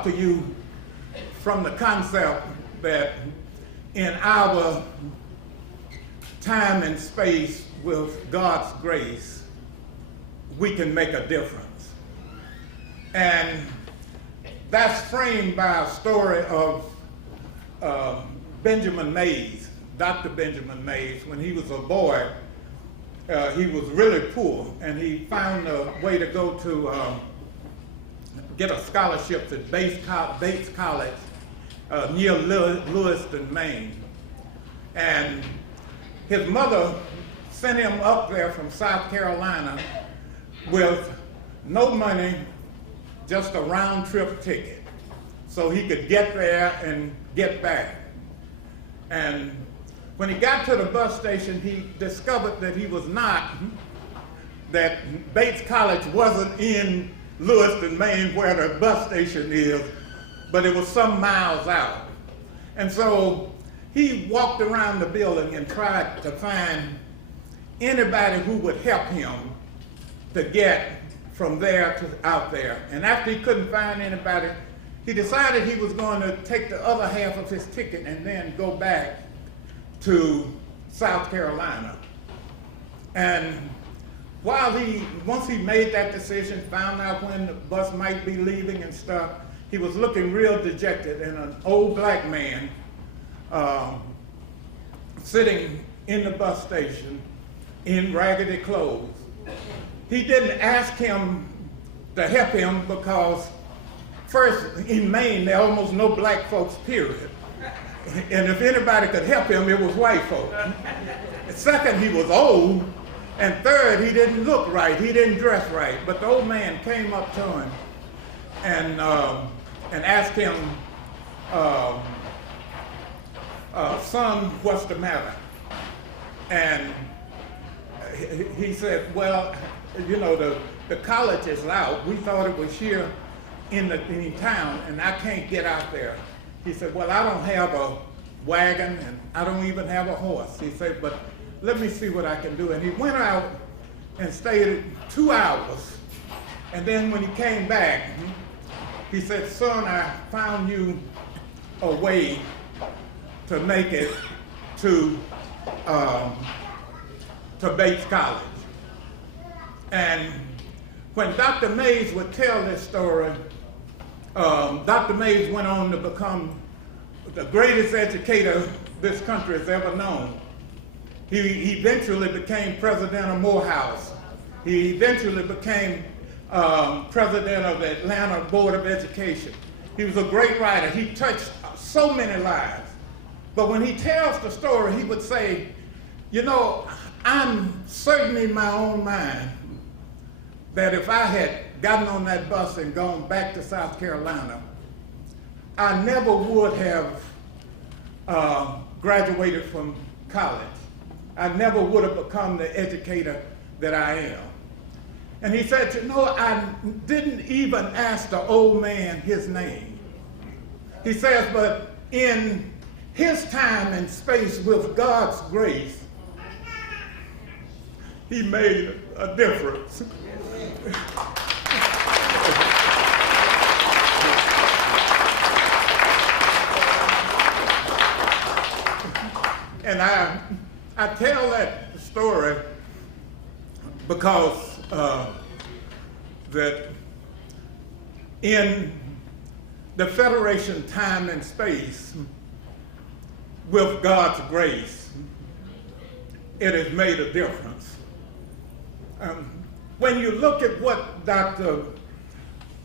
talk to you from the concept that in our time and space with God's grace, we can make a difference. And that's framed by a story of Benjamin Mays, Dr. Benjamin Mays. When he was a boy, he was really poor, and he found a way to go to get a scholarship at Bates College near Lewiston, Maine. And his mother sent him up there from South Carolina with no money, just a round-trip ticket, so he could get there and get back. And when he got to the bus station, he discovered that he was not, that Bates College wasn't in Lewiston, Maine, where the bus station is, but it was some miles out. And so he walked around the building and tried to find anybody who would help him to get from there to out there. And after he couldn't find anybody, he decided he was going to take the other half of his ticket and then go back to South Carolina. And once he made that decision, found out when the bus might be leaving and stuff, he was looking real dejected, and an old black man sitting in the bus station in raggedy clothes. He didn't ask him to help him because first, in Maine, there are almost no black folks, period. And if anybody could help him, it was white folk. Second, he was old. And third, he didn't look right. He didn't dress right. But the old man came up to him and asked him, son, what's the matter? And he said, well, you know, the college is out. We thought it was here in town, and I can't get out there. He said, well, I don't have a wagon, and I don't even have a horse. He said, but let me see what I can do. And he went out and stayed 2 hours. And then when he came back, he said, son, I found you a way to make it to Bates College. And when Dr. Mays would tell this story, Dr. Mays went on to become the greatest educator this country has ever known. He eventually became president of Morehouse. He eventually became president of the Atlanta Board of Education. He was a great writer. He touched so many lives. But when he tells the story, he would say, you know, I'm certain in my own mind that if I had gotten on that bus and gone back to South Carolina, I never would have graduated from college. I never would have become the educator that I am. And he said, you know, I didn't even ask the old man his name. He says, but in his time and space with God's grace, he made a difference. And I tell that story because that in the Federation time and space, with God's grace, it has made a difference. When you look at what Dr.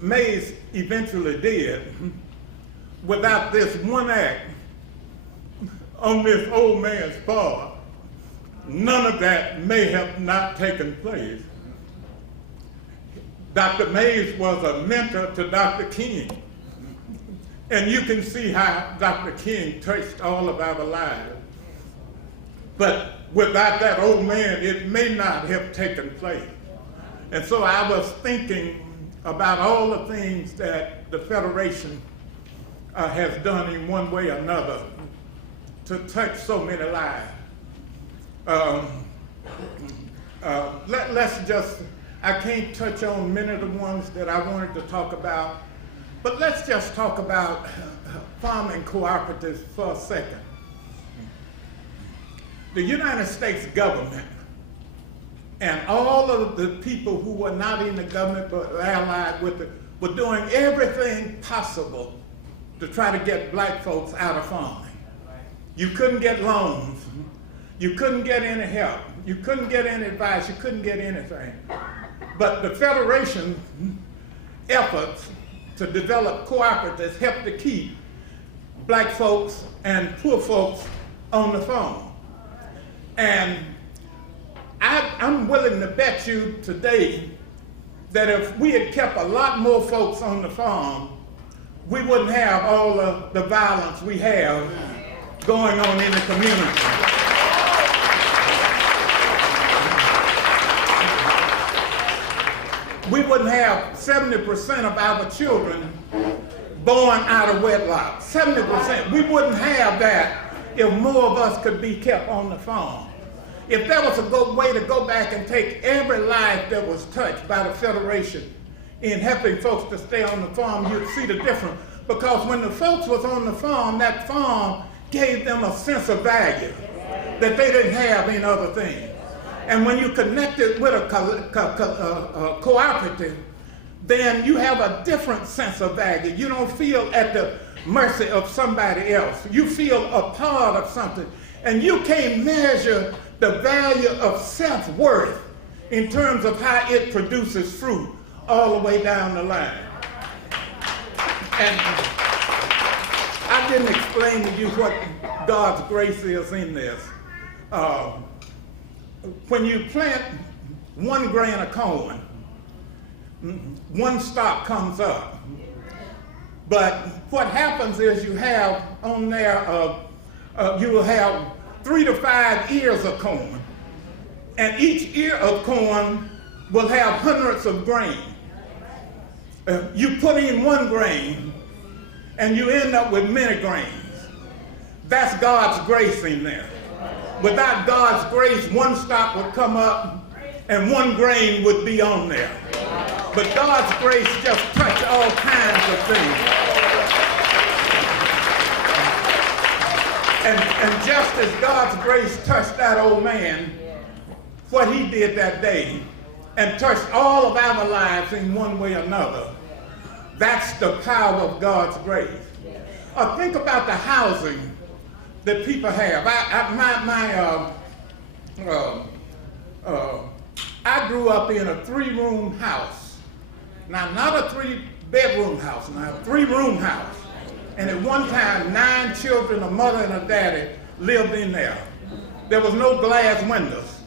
Mays eventually did, without this one act on this old man's part, none of that may have not taken place. Dr. Mays was a mentor to Dr. King. And you can see how Dr. King touched all of our lives. But without that old man, it may not have taken place. And so I was thinking about all the things that the Federation has done in one way or another to touch so many lives. I can't touch on many of the ones that I wanted to talk about, But let's just talk about farming cooperatives for a second. The United States government and all of the people who were not in the government but allied with it were doing everything possible to try to get black folks out of farming. You couldn't get loans. You couldn't get any help. You couldn't get any advice. You couldn't get anything. But the Federation's efforts to develop cooperatives helped to keep black folks and poor folks on the farm. And I'm willing to bet you today that if we had kept a lot more folks on the farm, we wouldn't have all of the violence we have going on in the community. We wouldn't have 70% of our children born out of wedlock. 70%. We wouldn't have that if more of us could be kept on the farm. If there was a good way to go back and take every life that was touched by the Federation in helping folks to stay on the farm, you'd see the difference. Because when the folks was on the farm, that farm gave them a sense of value that they didn't have in other things. And when you connect it with a cooperative, then you have a different sense of value. You don't feel at the mercy of somebody else. You feel a part of something. And you can't measure the value of self-worth in terms of how it produces fruit all the way down the line. And I didn't explain to you what God's grace is in this. When you plant 1 grain of corn, 1 stalk comes up. But what happens is you have on there, you will have 3 to 5 ears of corn. And each ear of corn will have hundreds of grain. You put in 1 grain, and you end up with many grains. That's God's grace in there. Without God's grace, 1 stalk would come up, and 1 grain would be on there. But God's grace just touched all kinds of things. And just as God's grace touched that old man, what he did that day, and touched all of our lives in one way or another, that's the power of God's grace. Think about the housing that people have. I grew up in a 3-room house. Now, not a 3-bedroom house, now a 3-room house. And at one time, 9 children, a mother and a daddy lived in there. There was no glass windows.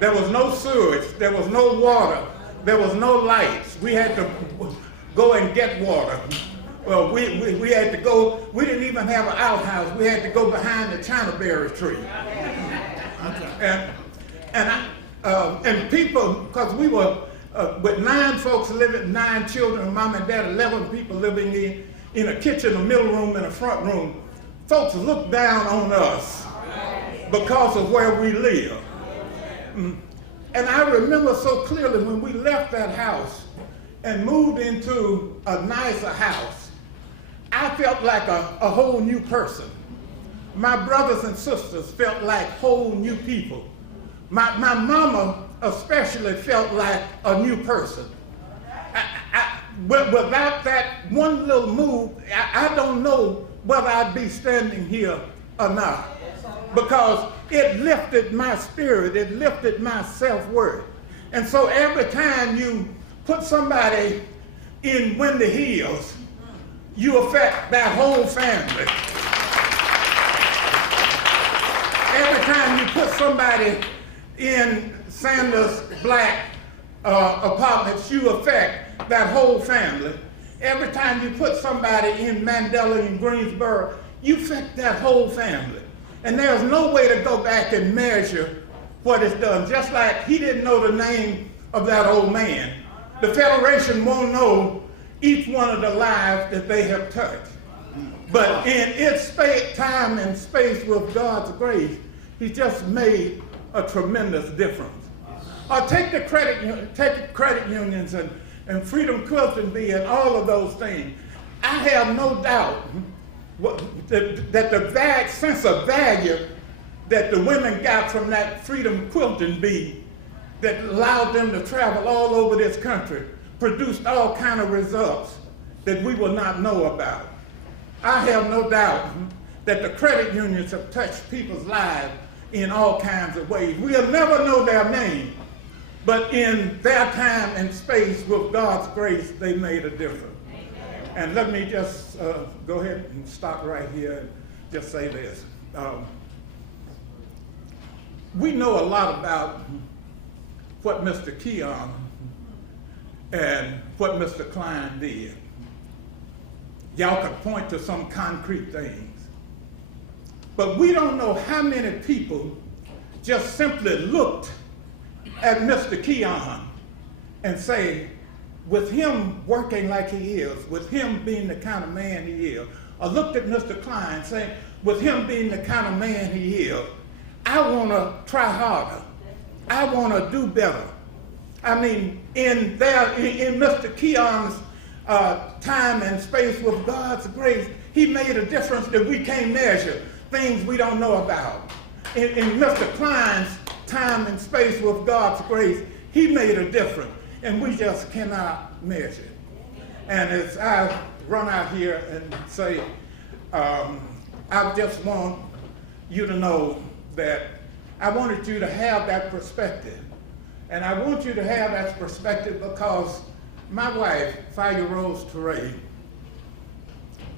There was no sewage. There was no water. There was no lights. We had to go and get water. Well, we had to go, we didn't even have an outhouse. We had to go behind the chinaberry tree. And people, because we were with 9 folks living, 9 children, mom and dad, 11 people living in a kitchen, a middle room, and a front room. Folks looked down on us because of where we live. And I remember so clearly when we left that house and moved into a nicer house, I felt like a whole new person. My brothers and sisters felt like whole new people. My mama especially felt like a new person. Without that one little move, I don't know whether I'd be standing here or not. Because it lifted my spirit, it lifted my self-worth. And so every time you put somebody in Windy Hills, you affect that whole family. Every time you put somebody in Sanders Black apartments, you affect that whole family. Every time you put somebody in Mandela and Greensboro, you affect that whole family. And there's no way to go back and measure what is done. Just like he didn't know the name of that old man, the Federation won't know each one of the lives that they have touched. But in its time and space with God's grace, he just made a tremendous difference. Take the credit unions and Freedom Quilting Bee and all of those things. I have no doubt that the sense of value that the women got from that freedom quilting bee that allowed them to travel all over this country produced all kind of results that we will not know about. I have no doubt that the credit unions have touched people's lives in all kinds of ways. We'll never know their name, but in their time and space, with God's grace, they made a difference. And let me just go ahead and stop right here and just say this. We know a lot about what Mr. Keon and what Mr. Klein did. Y'all could point to some concrete things. But we don't know how many people just simply looked at Mr. Keon and say, with him working like he is, with him being the kind of man he is, or looked at Mr. Klein saying, with him being the kind of man he is, I want to try harder. I want to do better. I mean, in Mr. Keon's time and space with God's grace, he made a difference that we can't measure, things we don't know about. In Mr. Klein's time and space with God's grace, he made a difference, and we just cannot measure. And as I run out here and say, I just want you to know that I wanted you to have that perspective. And I want you to have that perspective because my wife, 5-year-old Teray,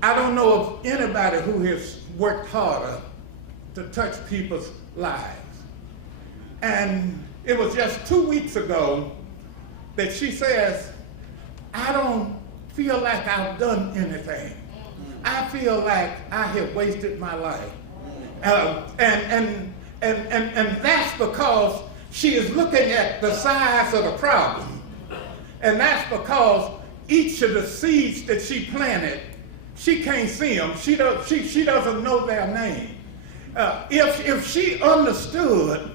I don't know of anybody who has worked harder to touch people's lives. And it was just 2 weeks ago that she says, I don't feel like I've done anything. I feel like I have wasted my life. And that's because she is looking at the size of the problem. And that's because each of the seeds that she planted, she can't see them. She doesn't know their name. If she understood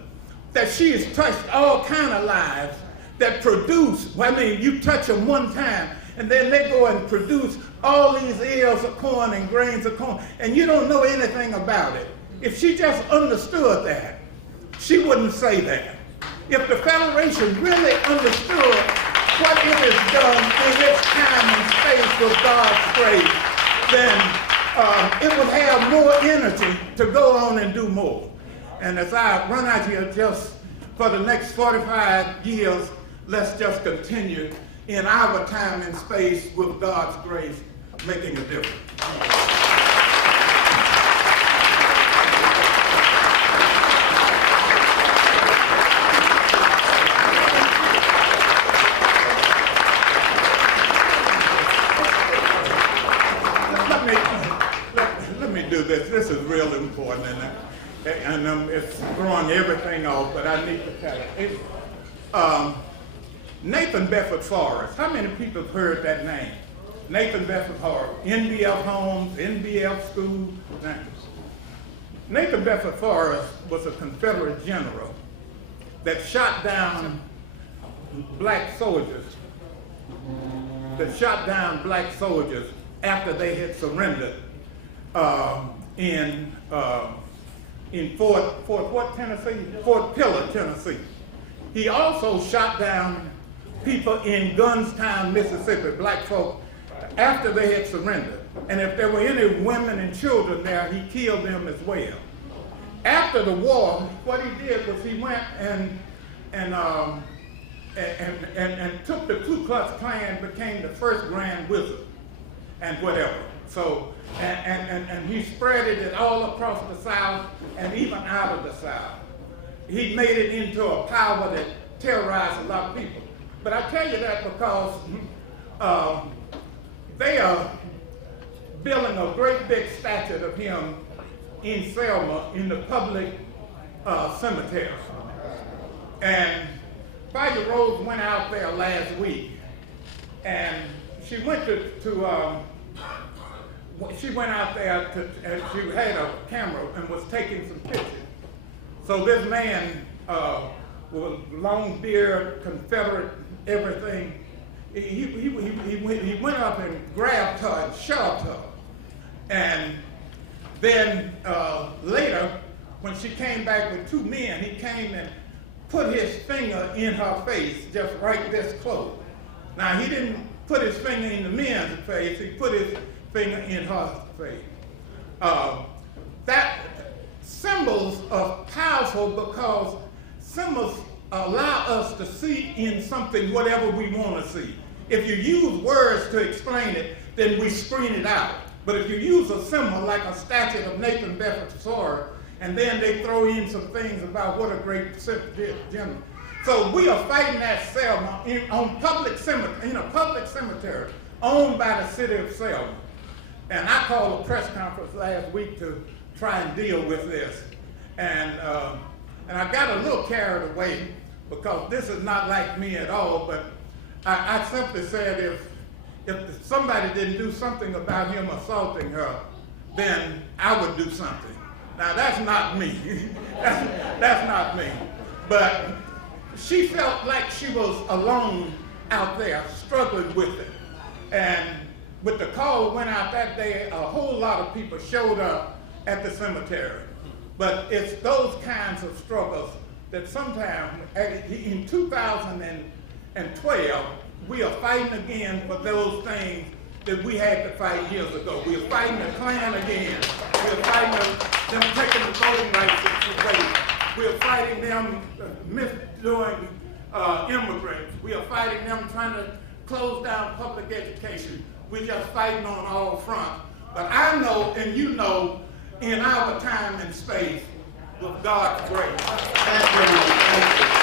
that she has touched all kind of lives that produce, you touch them one time, and then they go and produce all these ears of corn and grains of corn, and you don't know anything about it. If she just understood that, she wouldn't say that. If the Federation really understood what it has done in its time and space with God's grace, then it would have more energy to go on and do more. And as I run out here, just for the next 45 years, let's just continue in our time and space with God's grace, making a difference. Let me do this. This is real important, and it's throwing everything off, but I need to tell it. Nathan Bedford Forrest. How many people have heard that name? Nathan Bedford Forrest. NBF Homes, NBF School. Nathan Bedford Forrest was a Confederate general that shot down black soldiers. After they had surrendered in Fort Pillar, Tennessee. He also shot down people in Gunstown, Mississippi, black folk, after they had surrendered. And if there were any women and children there, he killed them as well. After the war, what he did was he went and took the Ku Klux Klan, became the first Grand Wizard and whatever. So, and he spread it all across the South and even out of the South. He made it into a power that terrorized a lot of people. But I tell you that because they are building a great big statue of him in Selma in the public cemetery. And 5-year-old went out there last week, and she went she went out there and she had a camera and was taking some pictures. So this man with long beard, Confederate, everything, he went up and grabbed her and shoved her. And then later, when she came back with two men, he came and put his finger in her face, just right this close. Now, he didn't put his finger in the men's face, he put his finger in her face. That symbols are powerful because symbols allow us to see in something whatever we want to see. If you use words to explain it, then we screen it out. But if you use a symbol like a statue of Nathan Bedford's sword, and then they throw in some things about what a great general. So we are fighting that Selma on public cemetery, in a public cemetery owned by the city of Selma. And I called a press conference last week to try and deal with this. And I got a little carried away because this is not like me at all, but I simply said if somebody didn't do something about him assaulting her, then I would do something. Now that's not me. that's not me. But she felt like she was alone out there struggling with it. And with the call went out that day, a whole lot of people showed up at the cemetery. But it's those kinds of struggles that sometimes, in 2012, we are fighting again for those things that we had to fight years ago. We are fighting the Klan again. We are fighting them taking the voting rights away. We are fighting them misdoing immigrants. We are fighting them trying to close down public education. We're just fighting on all fronts. But I know, and you know, in our time and space, with God's grace. Thank you.